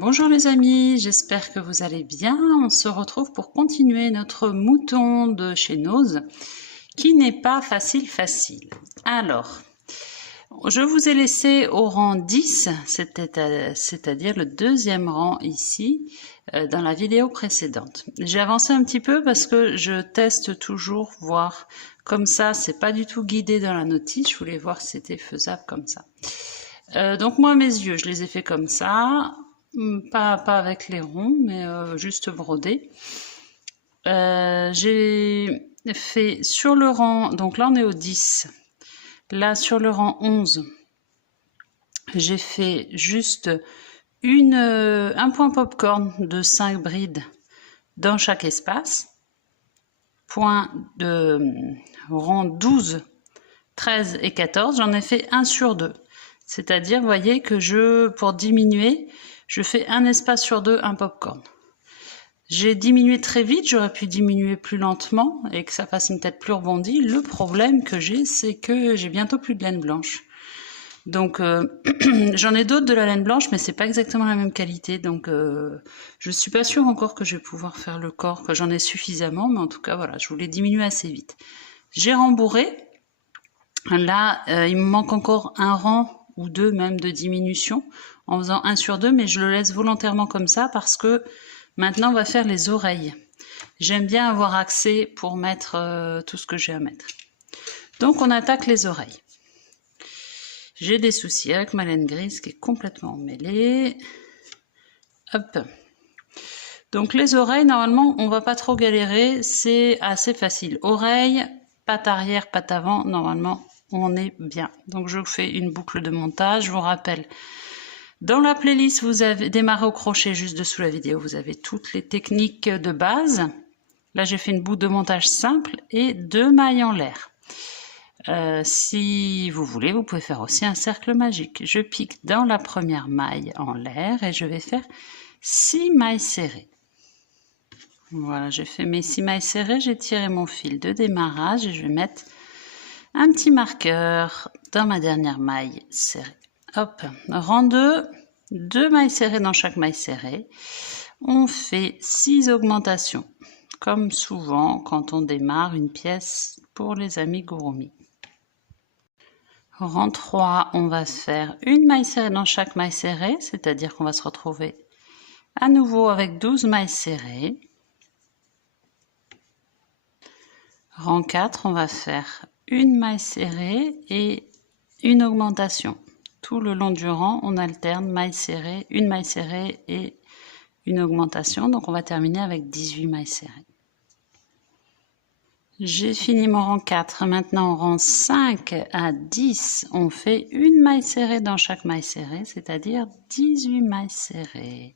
Bonjour les amis, j'espère que vous allez bien. On se retrouve pour continuer notre mouton de chez Nose qui n'est pas facile. Alors, je vous ai laissé au rang 10, c'est-à-dire le deuxième rang ici, dans la vidéo précédente. J'ai avancé un petit peu parce que je teste toujours, voir comme ça, c'est pas du tout guidé dans la notice, je voulais voir si c'était faisable comme ça. Donc moi, mes yeux, je les ai fait comme ça. Pas avec les ronds, mais juste brodé. J'ai fait sur le rang, donc là on est au 10. Là sur le rang 11, j'ai fait juste un point popcorn de 5 brides dans chaque espace. Point de rang 12, 13 et 14, j'en ai fait 1 sur 2. C'est-à-dire, vous voyez que pour diminuer, je fais un espace sur 2, un popcorn. J'ai diminué très vite, j'aurais pu diminuer plus lentement et que ça fasse une tête plus rebondie. Le problème que j'ai, c'est que j'ai bientôt plus de laine blanche. Donc, j'en ai d'autres de la laine blanche, mais c'est pas exactement la même qualité. Donc, je suis pas sûre encore que je vais pouvoir faire le corps, que j'en ai suffisamment. Mais en tout cas, voilà, je voulais diminuer assez vite. J'ai rembourré. Là, il me manque encore un rang ou deux même de diminution en faisant 1 sur 2, mais je le laisse volontairement comme ça parce que maintenant on va faire les oreilles. J'aime bien avoir accès pour mettre tout ce que j'ai à mettre. Donc on attaque les oreilles. J'ai des soucis avec ma laine grise qui est complètement mêlée. Hop. Donc les oreilles, normalement on va pas trop galérer, c'est assez facile. Oreilles, patte arrière, patte avant, normalement on est bien. Donc je vous fais une boucle de montage. Je vous rappelle, dans la playlist, vous avez démarré au crochet juste dessous la vidéo. Vous avez toutes les techniques de base. Là, j'ai fait une boucle de montage simple et 2 mailles en l'air. Si vous voulez, vous pouvez faire aussi un cercle magique. Je pique dans la première maille en l'air et je vais faire 6 mailles serrées. Voilà, j'ai fait mes 6 mailles serrées. J'ai tiré mon fil de démarrage et je vais mettre un petit marqueur dans ma dernière maille serrée. Hop, rang 2, 2 mailles serrées dans chaque maille serrée. On fait 6 augmentations, comme souvent quand on démarre une pièce pour les amigurumis. Rang 3, on va faire une maille serrée dans chaque maille serrée, c'est-à-dire qu'on va se retrouver à nouveau avec 12 mailles serrées. Rang 4, on va faire une maille serrée et une augmentation. Tout le long du rang, on alterne maille serrée et une augmentation. Donc on va terminer avec 18 mailles serrées. J'ai fini mon rang 4. Maintenant, rang 5 à 10, on fait une maille serrée dans chaque maille serrée, c'est-à-dire 18 mailles serrées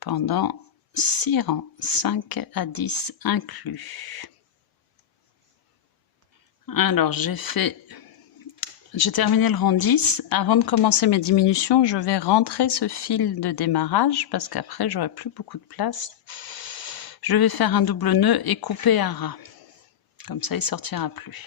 pendant 6 rangs, 5 à 10 inclus. Alors, j'ai terminé le rang 10. Avant de commencer mes diminutions, je vais rentrer ce fil de démarrage parce qu'après, j'aurai plus beaucoup de place. Je vais faire un double nœud et couper à ras. Comme ça, il sortira plus.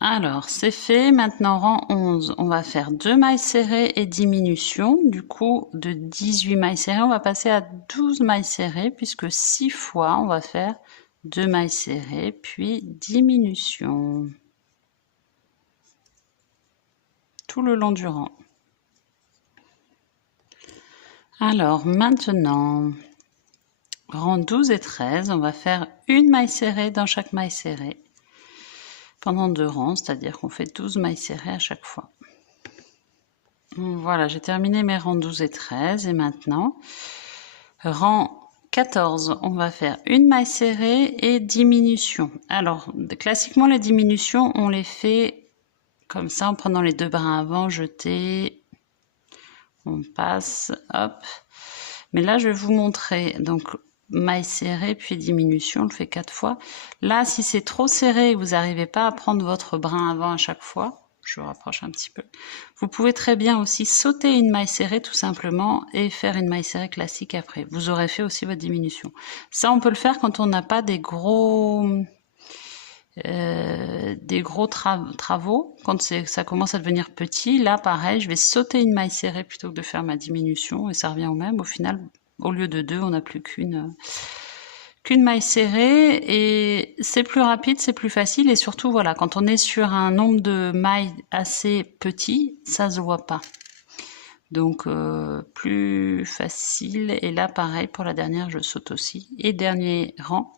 Alors, c'est fait. Maintenant, rang 11, on va faire 2 mailles serrées et diminution. Du coup, de 18 mailles serrées, on va passer à 12 mailles serrées puisque 6 fois, on va faire 2 mailles serrées, puis diminution. Tout le long du rang. Alors maintenant, rang 12 et 13, on va faire une maille serrée dans chaque maille serrée pendant 2 rangs, c'est-à-dire qu'on fait 12 mailles serrées à chaque fois. Voilà, j'ai terminé mes rangs 12 et 13 et maintenant, rang 14, on va faire une maille serrée et diminution. Alors, classiquement, les diminutions, on les fait comme ça, en prenant les 2 brins avant, jeter, on passe, hop. Mais là, je vais vous montrer, donc, maille serrée, puis diminution, on le fait 4 fois. Là, si c'est trop serré et que vous n'arrivez pas à prendre votre brin avant à chaque fois, je vous rapproche un petit peu, vous pouvez très bien aussi sauter une maille serrée tout simplement et faire une maille serrée classique après. Vous aurez fait aussi votre diminution. Ça, on peut le faire quand on n'a pas des gros des gros travaux, quand ça commence à devenir petit, là pareil, je vais sauter une maille serrée plutôt que de faire ma diminution et ça revient au même. Au final, au lieu de 2, on n'a plus qu'une maille serrée et c'est plus rapide, c'est plus facile et surtout voilà, quand on est sur un nombre de mailles assez petit, ça se voit pas. Donc plus facile et là pareil pour la dernière, je saute aussi. Et dernier rang,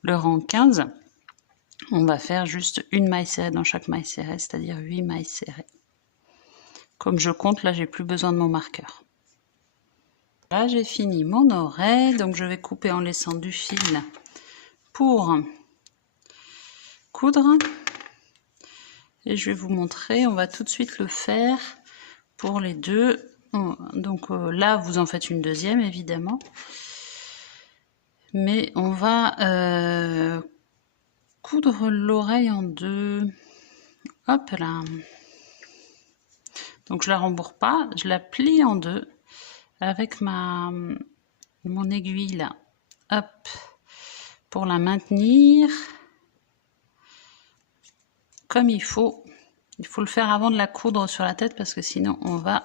le rang 15. On va faire juste une maille serrée dans chaque maille serrée, c'est-à-dire 8 mailles serrées. Comme je compte, là, j'ai plus besoin de mon marqueur. Là, j'ai fini mon oreille, donc je vais couper en laissant du fil pour coudre. Et je vais vous montrer, on va tout de suite le faire pour les deux. Donc là, vous en faites une deuxième, évidemment. Mais on va coudre l'oreille en deux. Hop là. Donc je la rembourre pas, je la plie en deux avec mon aiguille là. Hop, pour la maintenir comme il faut. Il faut le faire avant de la coudre sur la tête parce que sinon on va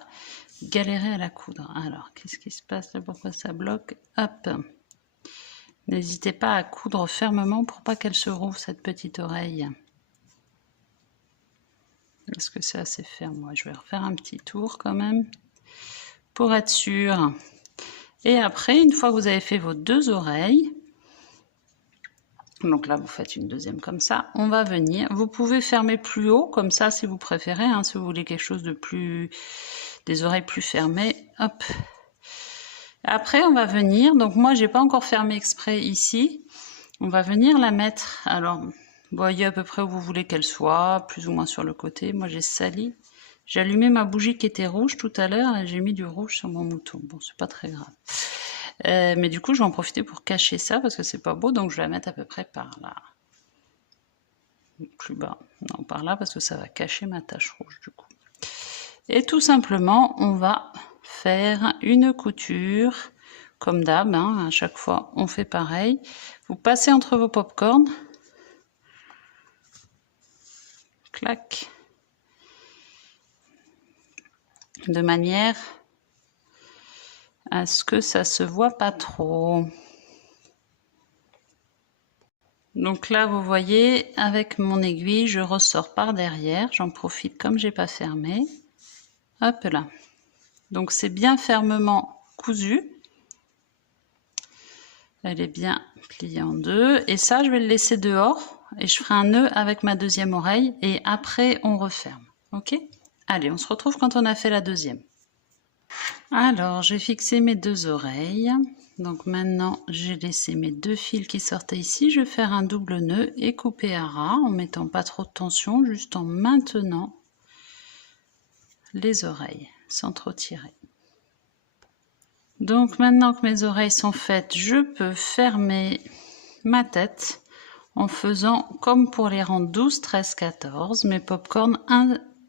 galérer à la coudre. Alors, qu'est-ce qui se passe là? Pourquoi ça bloque? Hop. N'hésitez pas à coudre fermement pour pas qu'elle se rouvre cette petite oreille. Est-ce que c'est assez ferme? Moi, je vais refaire un petit tour quand même pour être sûr. Et après, une fois que vous avez fait vos deux oreilles, donc là vous faites une deuxième comme ça, on va venir, vous pouvez fermer plus haut comme ça si vous préférez, hein, si vous voulez quelque chose de plus, des oreilles plus fermées, hop. Après on va venir, donc moi j'ai pas encore fermé exprès ici, on va venir la mettre, alors voyez à peu près où vous voulez qu'elle soit, plus ou moins sur le côté. Moi j'ai sali, j'ai allumé ma bougie qui était rouge tout à l'heure et j'ai mis du rouge sur mon mouton, bon c'est pas très grave. Mais du coup je vais en profiter pour cacher ça parce que c'est pas beau, donc je vais la mettre à peu près par là. Plus bas, non par là parce que ça va cacher ma tache rouge du coup. Et tout simplement on va faire une couture comme d'hab, hein, à chaque fois on fait pareil. Vous passez entre vos pop-corn, clac, de manière à ce que ça se voit pas trop. Donc là, vous voyez, avec mon aiguille, je ressors par derrière. J'en profite comme j'ai pas fermé. Hop là. Donc c'est bien fermement cousu. Elle est bien pliée en deux. Et ça, je vais le laisser dehors. Et je ferai un nœud avec ma deuxième oreille. Et après, on referme. Ok? Allez, on se retrouve quand on a fait la deuxième. Alors, j'ai fixé mes deux oreilles. Donc maintenant, j'ai laissé mes deux fils qui sortaient ici. Je vais faire un double nœud et couper à ras en mettant pas trop de tension, juste en maintenant les oreilles sans trop tirer. Donc maintenant que mes oreilles sont faites, je peux fermer ma tête en faisant comme pour les rangs 12, 13, 14, mes popcorn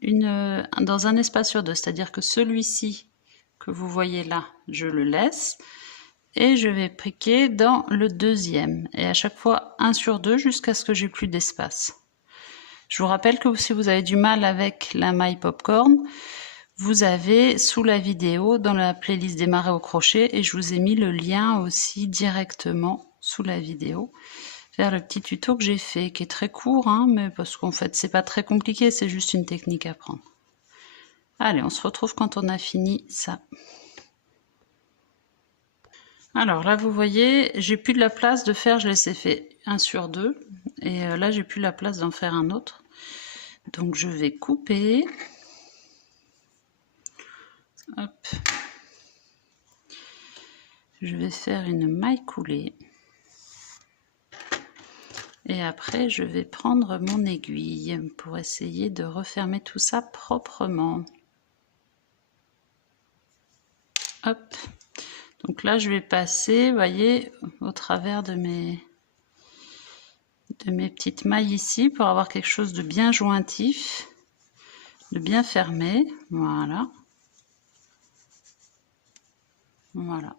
dans un espace sur deux. C'est-à-dire que celui-ci que vous voyez là, je le laisse. Et je vais piquer dans le deuxième. Et à chaque fois, 1 sur 2 jusqu'à ce que j'ai plus d'espace. Je vous rappelle que si vous avez du mal avec la maille popcorn, vous avez sous la vidéo, dans la playlist démarrer au crochet, et je vous ai mis le lien aussi directement sous la vidéo, vers le petit tuto que j'ai fait, qui est très court, hein, mais parce qu'en fait, c'est pas très compliqué, c'est juste une technique à prendre. Allez, on se retrouve quand on a fini ça. Alors là, vous voyez, j'ai plus de la place de faire, je les ai fait 1 sur 2. Et là, j'ai plus la place d'en faire un autre. Donc, je vais couper. Hop. Je vais faire une maille coulée. Et après, je vais prendre mon aiguille pour essayer de refermer tout ça proprement. Hop. Donc là, je vais passer, vous voyez, au travers de mes petites mailles ici pour avoir quelque chose de bien jointif, de bien fermé. Voilà. Voilà.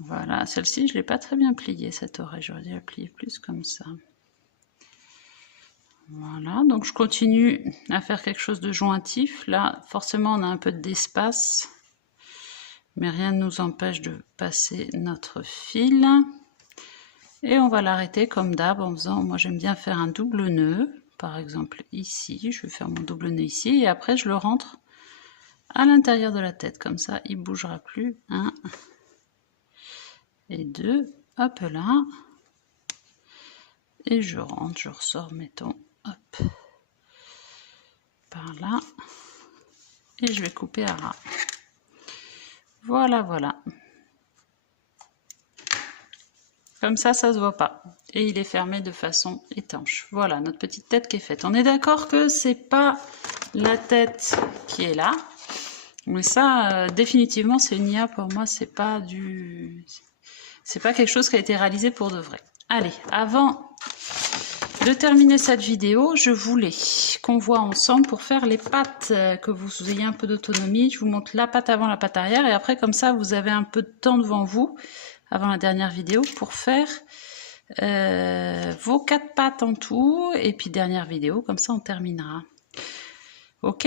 Voilà, celle-ci, je ne l'ai pas très bien pliée, cette oreille. J'aurais dû la plier plus comme ça. Voilà, donc je continue à faire quelque chose de jointif. Là, forcément, on a un peu d'espace, mais rien ne nous empêche de passer notre fil. Et on va l'arrêter comme d'hab en faisant, moi j'aime bien faire un double nœud, par exemple ici, je vais faire mon double nœud ici, et après je le rentre à l'intérieur de la tête, comme ça il ne bougera plus. 1 et 2, hop là, et je rentre, je ressors, mettons, hop, par là, et je vais couper à ras. Voilà, voilà. Comme ça se voit pas. Et il est fermé de façon étanche. Voilà, notre petite tête qui est faite. On est d'accord que c'est pas la tête qui est là. Mais ça, définitivement, c'est une IA pour moi. C'est pas quelque chose qui a été réalisé pour de vrai. Allez, avant de terminer cette vidéo, je voulais qu'on voit ensemble pour faire les pattes, que vous ayez un peu d'autonomie. Je vous montre la patte avant, la patte arrière. Et après, comme ça, vous avez un peu de temps devant vous, avant la dernière vidéo, pour faire vos 4 pattes en tout. Et puis, dernière vidéo, comme ça, on terminera. Ok?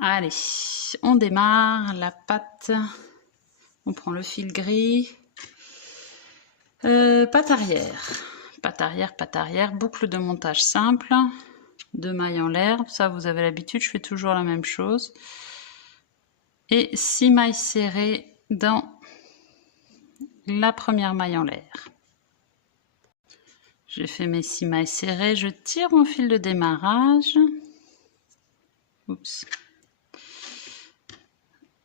Allez, on démarre la patte. On prend le fil gris. Patte arrière, boucle de montage simple, 2 mailles en l'air, ça vous avez l'habitude, je fais toujours la même chose. Et 6 mailles serrées dans la première maille en l'air. J'ai fait mes 6 mailles serrées, je tire mon fil de démarrage. Oups.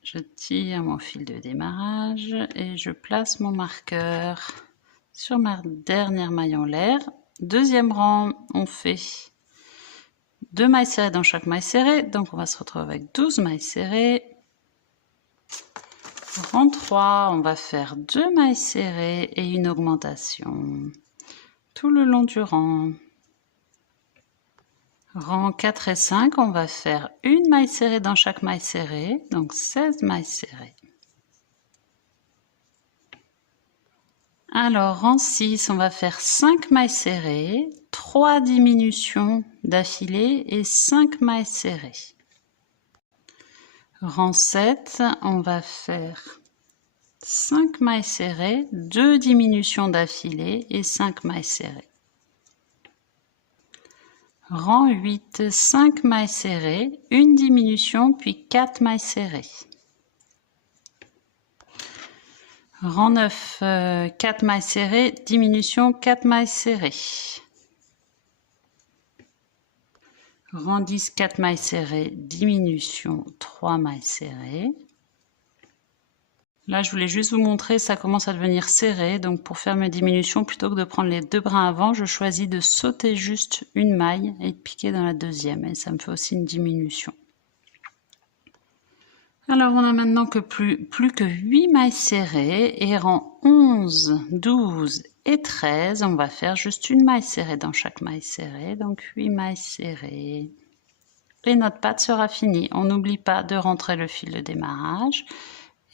Je tire mon fil de démarrage et je place mon marqueur sur ma dernière maille en l'air. Deuxième rang, on fait 2 mailles serrées dans chaque maille serrée, donc on va se retrouver avec 12 mailles serrées. Rang 3, on va faire 2 mailles serrées et une augmentation tout le long du rang. Rang 4 et 5, on va faire une maille serrée dans chaque maille serrée, donc 16 mailles serrées. Alors, rang 6, on va faire 5 mailles serrées, 3 diminutions d'affilée et 5 mailles serrées. Rang 7, on va faire 5 mailles serrées, 2 diminutions d'affilée et 5 mailles serrées. Rang 8, 5 mailles serrées, une diminution puis 4 mailles serrées. Rang 9, 4 mailles serrées, diminution 4 mailles serrées. Rang 10, 4 mailles serrées, diminution 3 mailles serrées. Là, je voulais juste vous montrer, ça commence à devenir serré. Donc, pour faire mes diminutions, plutôt que de prendre les 2 brins avant, je choisis de sauter juste une maille et de piquer dans la deuxième. Et ça me fait aussi une diminution. Alors, on a maintenant que plus que 8 mailles serrées. Et rang 11, 12 et 13, on va faire juste une maille serrée dans chaque maille serrée. Donc, 8 mailles serrées. Et notre patte sera finie. On n'oublie pas de rentrer le fil de démarrage.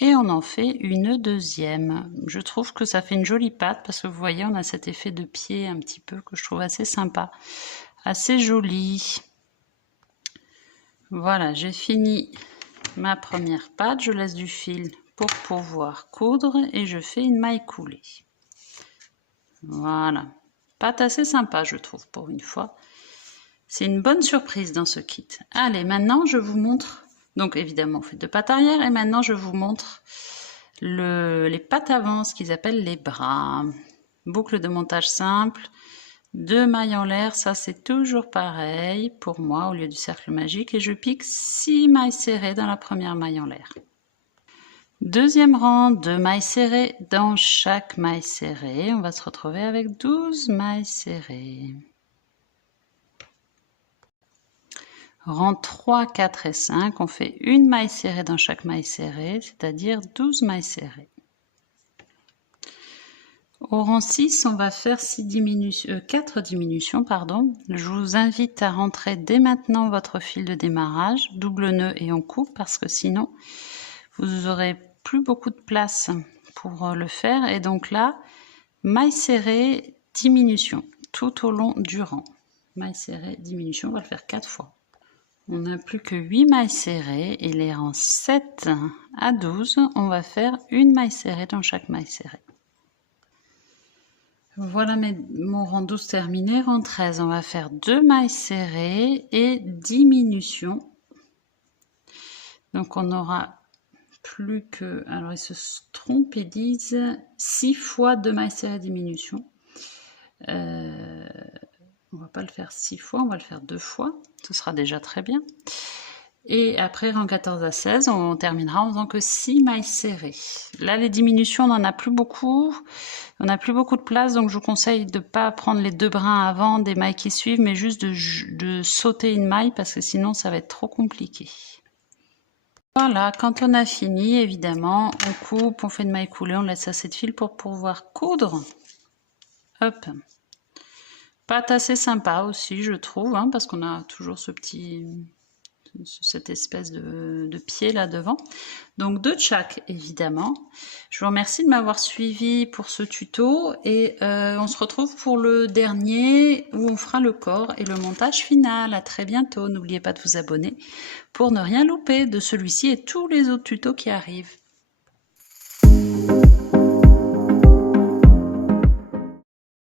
Et on en fait une deuxième. Je trouve que ça fait une jolie patte parce que vous voyez, on a cet effet de pied un petit peu que je trouve assez sympa. Assez joli. Voilà, j'ai fini ma première patte. Je laisse du fil pour pouvoir coudre et je fais une maille coulée. Voilà. Patte assez sympa, je trouve, pour une fois. C'est une bonne surprise dans ce kit. Allez, maintenant, je vous montre... Donc évidemment, on fait 2 pattes arrière et maintenant je vous montre les pattes avant, ce qu'ils appellent les bras. Boucle de montage simple, 2 mailles en l'air, ça c'est toujours pareil pour moi au lieu du cercle magique et je pique 6 mailles serrées dans la première maille en l'air. Deuxième rang, 2 mailles serrées dans chaque maille serrée, on va se retrouver avec 12 mailles serrées. Rang 3, 4 et 5, on fait une maille serrée dans chaque maille serrée, c'est-à-dire 12 mailles serrées. Au rang 6, on va faire 4 diminutions. Je vous invite à rentrer dès maintenant votre fil de démarrage, double nœud et on coupe parce que sinon, vous n'aurez plus beaucoup de place pour le faire. Et donc là, maille serrée, diminution, tout au long du rang. Maille serrée, diminution, on va le faire 4 fois. On n'a plus que 8 mailles serrées et les rangs 7 à 12, on va faire une maille serrée dans chaque maille serrée. Voilà mon rang 12 terminé. Rang 13, on va faire 2 mailles serrées et diminution. Donc on aura plus que, alors ils se trompent et disent 6 fois 2 mailles serrées diminution. On va pas le faire 6 fois, on va le faire 2 fois, ce sera déjà très bien. Et après rang 14 à 16, on terminera en faisant que 6 mailles serrées. Là les diminutions, on n'en a plus beaucoup, on n'a plus beaucoup de place, donc je vous conseille de ne pas prendre les 2 brins avant des mailles qui suivent, mais juste de sauter une maille parce que sinon ça va être trop compliqué. Voilà, quand on a fini, évidemment, on coupe, on fait une maille coulée, on laisse assez de fil pour pouvoir coudre. Hop. Pâte assez sympa aussi, je trouve, hein, parce qu'on a toujours cette espèce de pied là devant. Donc 2 de chaque, évidemment. Je vous remercie de m'avoir suivi pour ce tuto et on se retrouve pour le dernier où on fera le corps et le montage final. À très bientôt. N'oubliez pas de vous abonner pour ne rien louper de celui-ci et tous les autres tutos qui arrivent.